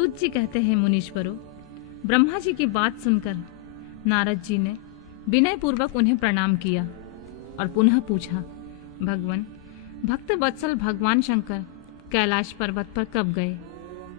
सूत जी कहते हैं, मुनीश्वरों, ब्रह्मा जी की बात सुनकर नारद जी ने विनय पूर्वक उन्हें प्रणाम किया और पुनः पूछा, भगवान, भक्त वत्सल भगवान शंकर कैलाश पर्वत पर कब गए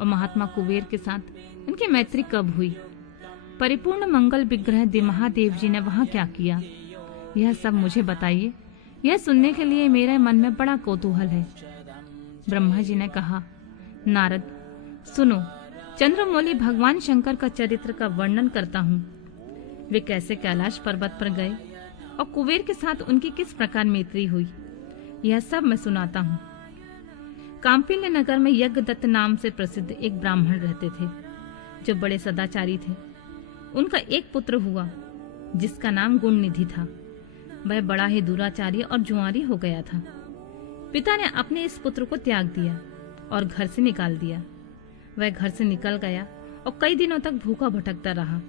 और महात्मा कुबेर के साथ उनकी मैत्री कब हुई? परिपूर्ण मंगल विग्रह महादेव जी ने वहां क्या किया? यह सब मुझे बताइए। यह सुनने के लिए मेरे मन में बड़ा कौतूहल है। ब्रह्मा जी ने कहा, नारद, सुनो, चंद्रमौली भगवान शंकर का चरित्र का वर्णन करता हूँ। वे कैसे कैलाश पर्वत पर गए और कुबेर के साथ उनकी किस प्रकार मैत्री हुई, यह सब मैं सुनाता हूँ। कांपिल्य नगर में यज्ञदत्त नाम से प्रसिद्ध एक ब्राह्मण रहते थे, जो बड़े सदाचारी थे। उनका एक पुत्र हुआ जिसका नाम गुणनिधि था। वह बड़ा ही दुराचारी और जुआरी हो गया था। पिता ने अपने इस पुत्र को त्याग दिया और घर से निकाल दिया। वह घर से निकल गया और कई दिनों तक भूखा भटकता रहा।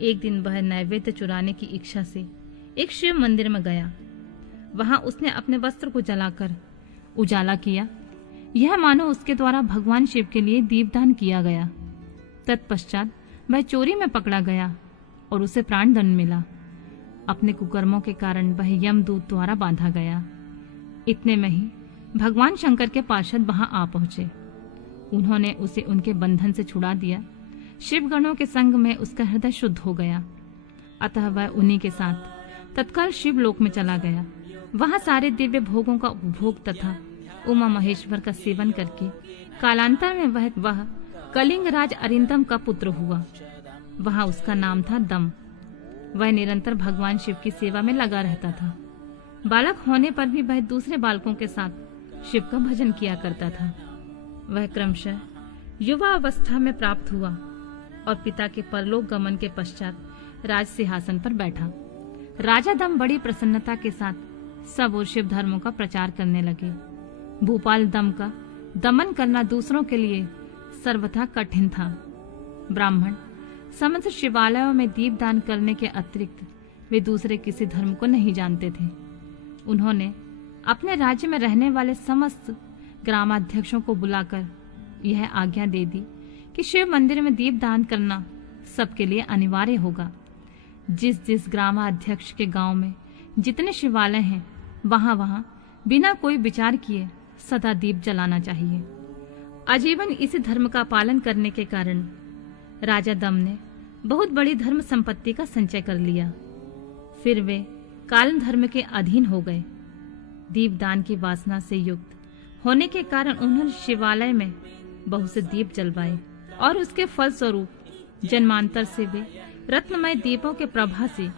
एक दिन वह नैवेद्य चुराने की इच्छा से एक शिव मंदिर में गया। वहां उसने अपने वस्त्र को जलाकर उजाला किया। यह मानो उसके द्वारा भगवान शिव के लिए दीपदान किया गया। तत्पश्चात वह चोरी में पकड़ा गया और उसे प्राणदंड मिला। अपने कुकर्मों के कारण वह यमदूत द्वारा बांधा गया। इतने में ही भगवान शंकर के पार्षद वहां आ पहुंचे। उन्होंने उसे उनके बंधन से छुड़ा दिया। शिवगणों के संग में उसका हृदय शुद्ध हो गया। अतः वह उन्हीं के साथ तत्काल शिवलोक में चला गया। वहां सारे दिव्य भोगों का उपभोग तथा उमा महेश्वर का सेवन करके कालांतर में वह कलिंग राज अरिंदम का पुत्र हुआ। वहां उसका नाम था दम। वह निरंतर भगवान शिव की सेवा में लगा रहता था। बालक होने पर भी वह दूसरे बालकों के साथ शिव का भजन किया करता था। वह क्रमशः युवा अवस्था में प्राप्त हुआ और पिता के परलोक गमन के पश्चात राज सिंहासन पर बैठा। राजा दम बड़ी प्रसन्नता के साथ सब और शिव धर्मों का प्रचार करने लगे। भूपाल दम का दमन करना दूसरों के लिए सर्वथा कठिन था। ब्राह्मण समस्त शिवालयों में दीपदान करने के अतिरिक्त वे दूसरे किसी धर्म को नहीं जानते थे। उन्होंने अपने राज्य में रहने वाले समस्त ग्रामाध्यक्षों को बुलाकर यह आज्ञा दे दी कि शिव मंदिर में दीपदान करना सबके लिए अनिवार्य होगा। जिस जिस ग्रामाध्यक्ष के गांव में जितने शिवालय हैं, वहां वहां बिना कोई विचार किए सदा दीप जलाना चाहिए। आजीवन इसी धर्म का पालन करने के कारण राजा दम ने बहुत बड़ी धर्म संपत्ति का संचय कर लिया। फिर वे काल धर्म के अधीन हो गए। दीपदान की वासना से युक्त होने के कारण उन्होंने शिवालय में बहुत से दीप जलवाए और उसके फल स्वरूप जन्मांतर से वे रत्नमय दीपों के प्रभा से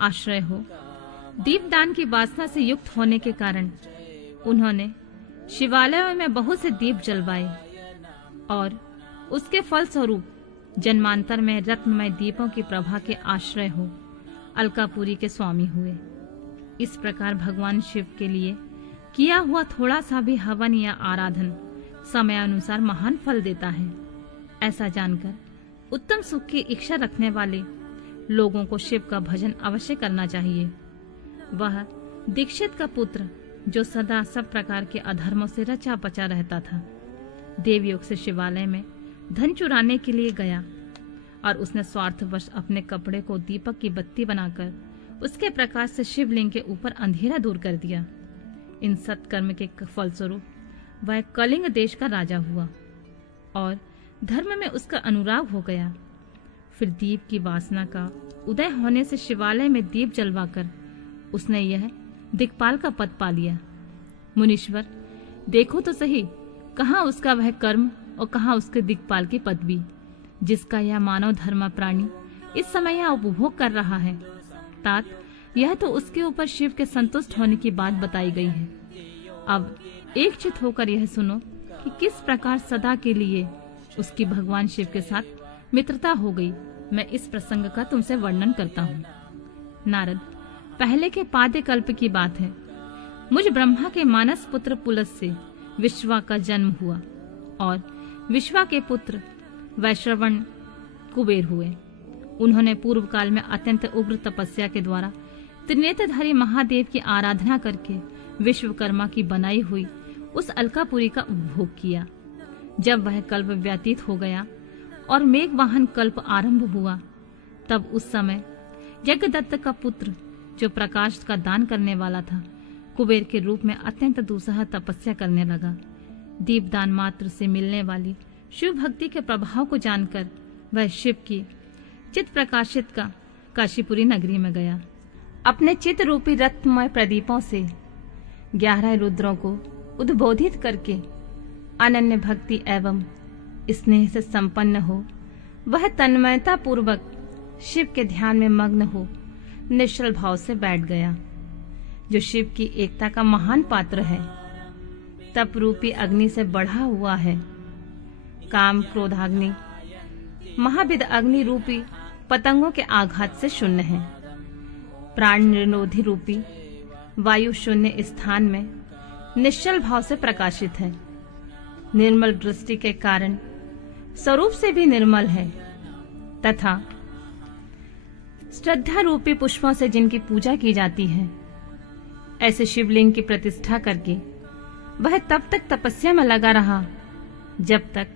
आश्रय हो। दीपदान की वासना से युक्त होने के कारण उन्होंने शिवालयों में बहुत से दीप जलवाए और उसके फल स्वरूप जन्मांतर में रत्नमय दीपों की प्रभा के आश्रय हो अलकापुरी के स्वामी हुए। इस प्रकार भगवान शिव के लिए किया हुआ थोड़ा सा भी हवन या आराधन समयानुसार महान फल देता है। ऐसा जानकर उत्तम सुख की इच्छा रखने वाले लोगों को शिव का भजन अवश्य करना चाहिए। वह दीक्षित का पुत्र जो सदा सब प्रकार के अधर्मों से रचा बचा रहता था, देवयोग से शिवालय में धन चुराने के लिए गया और उसने स्वार्थवश अपने कपड़े को दीपक की बत्ती बनाकर उसके प्रकाश से शिवलिंग के ऊपर अंधेरा दूर कर दिया। इन सत्कर्म के फलस्वरूप वह कलिंग देश का राजा हुआ और धर्म में उसका अनुराग हो गया। फिर दीप की वासना का उदय होने से शिवालय में दीप जलवाकर उसने यह दिक्पाल का पद पा लिया। मुनीश्वर, देखो तो सही, कहाँ उसका वह कर्म और कहाँ उसके दिक्पाल की पदवी जिसका यह मानव धर्म प्राणी इस समय यहाँ उपभोग कर रहा है। तात, यह तो उसके ऊपर शिव के संतुष्ट होने की बात बताई गई है। अब एकचित होकर यह सुनो कि किस प्रकार सदा के लिए उसकी भगवान शिव के साथ मित्रता हो गई। मैं इस प्रसंग का तुमसे वर्णन करता हूँ। नारद, पहले के पाद्य कल्प की बात है। मुझ ब्रह्मा के मानस पुत्र पुलस से विश्वा का जन्म हुआ और विश्वा के पुत्र वैश्रवण कुबेर हुए। उन्होंने पूर्व काल में अत्यंत उग्र तपस्या के द्वारा त्रिनेत्रधारी महादेव की आराधना करके विश्वकर्मा की बनाई हुई उस अलकापुरी का उपभोग किया। जब वह कल्प व्यतीत हो गया और मेघवाहन कल्प आरंभ हुआ, तब उस समय यज्ञदत्त का पुत्र, जो प्रकाश का दान करने वाला था, कुबेर के रूप में अत्यंत दुस्सह तपस्या करने लगा। दीपदान मात्र से मिलने वाली शिव भक्ति के प्रभाव को जानकर वह शिव की चित प्रकाशित का काशीपुरी नगरी में गया। अपने चित रूपी रत्नमय प्रदीपों से 11 रुद्रों को उद्बोधित करके अनन्य भक्ति एवं स्नेह से संपन्न हो वह तन्मयता पूर्वक शिव के ध्यान में मग्न हो निश्चल भाव से बैठ गया। जो शिव की एकता का महान पात्र है, तप रूपी अग्नि से बढ़ा हुआ है, काम क्रोधाग्नि महाविद अग्नि रूपी पतंगों के आघात से शून्य है, प्राण निरोधी रूपी वायु शून्य स्थान में निश्चल भाव से प्रकाशित है, निर्मल दृष्टि के कारण स्वरूप से भी निर्मल है, तथा श्रद्धा रूपी पुष्पों से जिनकी पूजा की जाती है, ऐसे शिवलिंग की प्रतिष्ठा करके वह तब तक तपस्या में लगा रहा जब तक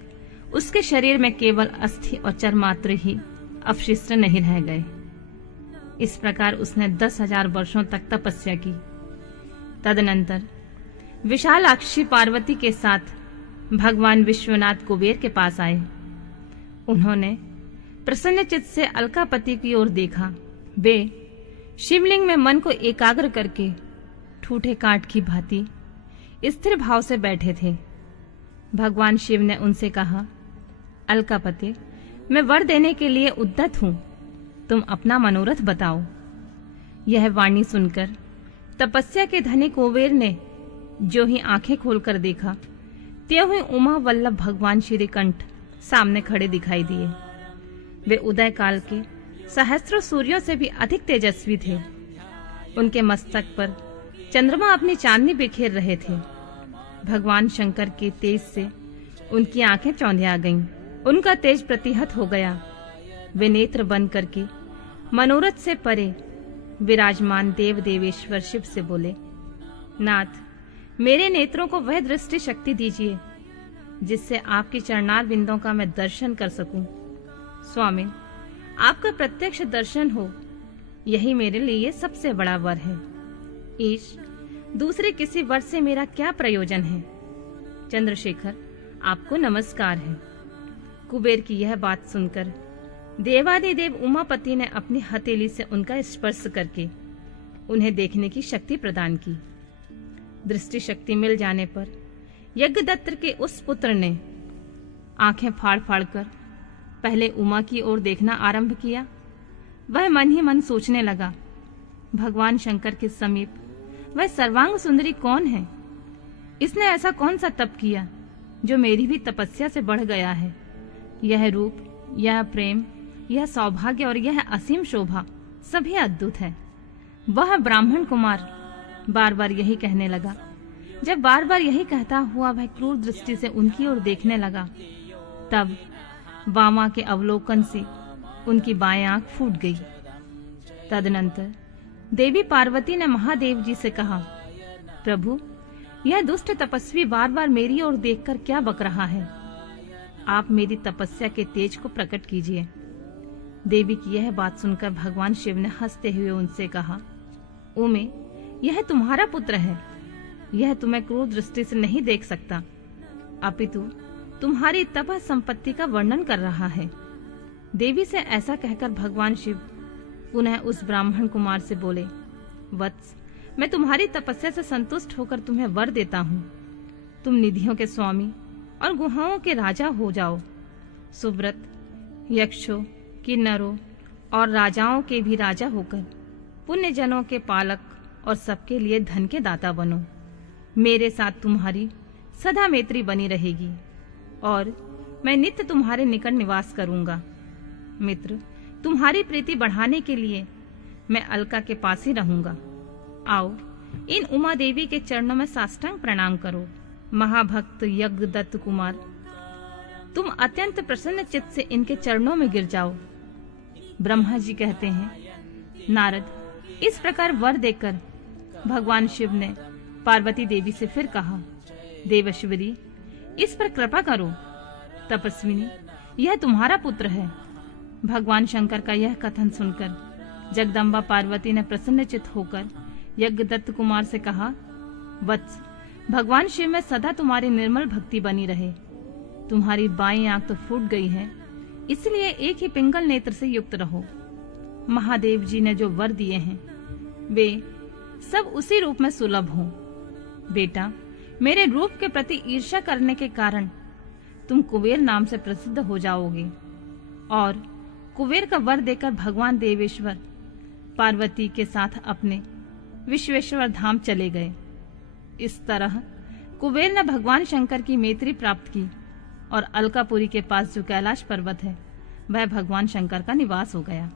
उसके शरीर में केवल अस्थि और चर्मात्र ही अवशिष्ट नहीं रह गए। इस प्रकार उसने 10,000 वर्षों तक तपस्या की। तदनंतर विशालाक्षी पार्वती के साथ भगवान विश्वनाथ कुबेर के पास आए। उन्होंने प्रसन्न चित्त से अलकापति की ओर देखा। वे शिवलिंग में मन को एकाग्र करके ठूठे काठ की भांति स्थिर भाव से बैठे थे। भगवान शिव ने उनसे कहा, अलकापति, मैं वर देने के लिए उद्यत हूं, तुम अपना मनोरथ बताओ। यह वाणी सुनकर तपस्या के धनी कुबेर ने जो ही आंखें खोलकर देखा, त्यों ही उमा वल्लभ भगवान श्रीकंठ सामने खड़े दिखाई दिए। वे उदय काल के सहस्त्रों सूर्यों से भी अधिक तेजस्वी थे। उनके मस्तक पर चंद्रमा अपनी चांदनी बिखेर रहे थे। भगवान शंकर के तेज से उनकी आंखें चौंधिया गईं। उनका तेज प्रतिहत हो गया। वे नेत्र बंद करके मनोरथ से परे विराजमान देव देवेश्वर शिव से बोले, नाथ, मेरे नेत्रों को वह दृष्टि शक्ति दीजिए जिससे आपके चरणार बिंदों का मैं दर्शन कर सकूं। स्वामी, आपका प्रत्यक्ष दर्शन हो, यही मेरे लिए सबसे बड़ा वर है। ईश, दूसरे किसी वर से मेरा क्या प्रयोजन है। चंद्रशेखर, आपको नमस्कार है। कुबेर की यह बात सुनकर देवादिदेव उमापति ने अपनी हथेली से उनका स्पर्श करके उन्हें देखने की शक्ति प्रदान की। दृष्टि शक्ति मिल जाने पर यज्ञदत्त के उस पुत्र ने आंखें फाड़ फाड़ कर पहले उमा की ओर देखना आरंभ किया। वह मन ही मन सोचने लगा, भगवान शंकर के समीप वह सर्वांग सुंदरी कौन है? इसने ऐसा कौन सा तप किया जो मेरी भी तपस्या से बढ़ गया है? यह रूप, यह प्रेम, यह सौभाग्य और यह असीम शोभा सभी अद्भुत है। वह ब्राह्मण कुमार बार बार यही कहने लगा। जब बार बार यही कहता हुआ वह क्रूर दृष्टि से उनकी ओर देखने लगा, तब वामा के अवलोकन से उनकी बाएं आंख फूट गई। तदनंतर देवी पार्वती ने महादेव जी से कहा, प्रभु, यह दुष्ट तपस्वी बार बार मेरी ओर देखकर क्या बक रहा है? आप मेरी तपस्या के तेज को प्रकट कीजिए। देवी की यह बात सुनकर भगवान शिव ने हंसते हुए उनसे कहा, उमे, यह तुम्हारा पुत्र है। यह तुम्हें क्रूर दृष्टि से नहीं देख सकता, अपितु तुम्हारी तप संपत्ति का वर्णन कर रहा है। देवी से ऐसा कहकर भगवान शिव पुनः उस ब्राह्मण कुमार से बोले, वत्स, मैं तुम्हारी तपस्या से संतुष्ट होकर तुम्हें वर देता हूँ। तुम निधियों के स्वामी और गुहाओं के राजा हो जाओ। सुव्रत, यक्षों, किन्नरों और राजाओं के भी राजा होकर पुण्य जनों के पालक और सबके लिए धन के दाता बनो। मेरे साथ तुम्हारी सदा मैत्री बनी रहेगी और मैं नित्य तुम्हारे निकट निवास करूंगा। मित्र, तुम्हारी प्रीति बढ़ाने के लिए मैं अलका के पास ही रहूंगा। आओ, इन उमा देवी के चरणों में साष्टांग प्रणाम करो। महाभक्त यज्ञदत्त कुमार, तुम अत्यंत प्रसन्न चित्त से इनके चरणों में गिर जाओ। ब्रह्मा जी कहते हैं, नारद, इस प्रकार वर देकर भगवान शिव ने पार्वती देवी से फिर कहा, देवेश्वरी, इस पर कृपा करो तपस्विनी, यह तुम्हारा पुत्र है। भगवान शंकर का यह कथन सुनकर जगदम्बा पार्वती ने प्रसन्नचित्त होकर यज्ञदत्त कुमार से कहा, वत्स, भगवान शिव में सदा तुम्हारी निर्मल भक्ति बनी रहे। तुम्हारी बाईं आंख तो फूट गई है, इसलिए एक ही पिंगल नेत्र से युक्त रहो। महादेव जी ने जो वर दिए हैं वे सब उसी रूप में सुलभ हों। बेटा, मेरे रूप के प्रति ईर्ष्या करने के कारण तुम कुबेर नाम से प्रसिद्ध हो जाओगे। और कुबेर का वर देकर भगवान देवेश्वर पार्वती के साथ अपने विश्वेश्वर धाम चले गए। इस तरह कुबेर ने भगवान शंकर की मैत्री प्राप्त की और अलकापुरी के पास जो कैलाश पर्वत है वह भगवान शंकर का निवास हो गया।